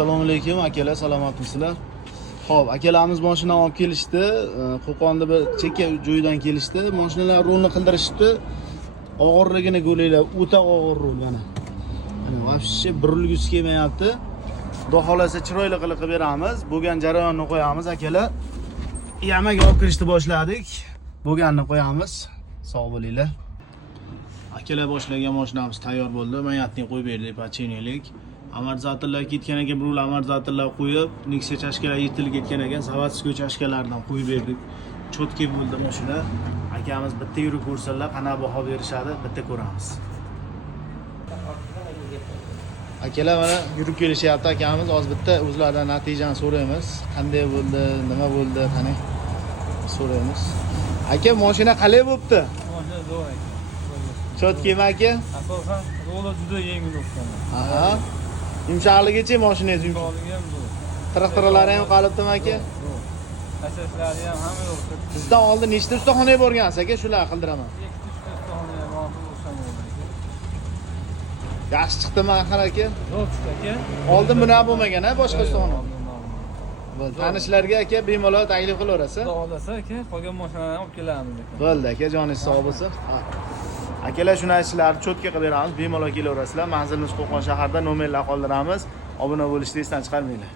Assalomu alaykum akalar, salomatmisizlar? Xo'p, akalarimiz mashina olib kelishdi. Qo'qonda bir chekka joydan kelishdi. Mashinalar rulni qildirishdi. Og'irligini ko'ringlar, o'ta og'ir rul mana. Mana vobshe burilgisi kelmayapti. Xudo xolasa chiroyli qilib beramiz. Bo'lgan jarayonni qo'yamiz akalar. Yamaga olib kirishni boshladik. Bo'lganini qo'yamiz. Sog' bo'linglar. Akalar boshlagan mashinamiz tayyor bo'ldi. Mayatni qo'yib berdik, pachinilik. Amortizatorlar ketgan ekan, rul amortizatorlar qo'yib, Nexia chashkalar yetilib ketgan ekan, Savatskoy chashkalardan qo'yib berdik. Chotki bo'ldi mashina. Akamiz bitta yurib ko'rsalar, qana baho berishadi, bitta ko'ramiz. Akalar mana yurib kelishyapti akamiz, hozir bitta o'zlaridan natijani so'raymiz. Qanday bo'ldi, nima bo'ldi, qani so'raymiz. Aka, mashina qalay bo'libdi? Mashina zo'r ekan. Chotkimi aka? Asosan roli juda yengil o'xshaydi. Aha. Yumshoqligicha mashinangiz yumshoq. Roli ham zo'r. Tiraqtiralari ham qolibdimi aka? Asoslarni ham hamma yo'q. Sizdan oldin nechta ustaxonaga borgansiz aka? Shular qildiraman. Ikkita ustaxonaga borib o'xshamaydi. Yaxshi chiqdimi axir aka? Zo'r chiqdi aka. Oldin bunaqa bo'lmagan, ha, boshqa ustaxona. Bo'ldi. Tanishlarga aka bemalol taklif qilaverasiz. Xudo xolasa aka, qolgan mashinalarni olib kelamiz aka. Bo'ldi aka, joningiz sog' bo'lsin. Akalar shuni aytishlarini cho'tka qilib beramiz, bemalol kelaverasizlar. Manzilimiz Qo'qon shahrida, nomerlar qoldiramiz. Obuna bo'lishni esdan chiqarmanglar.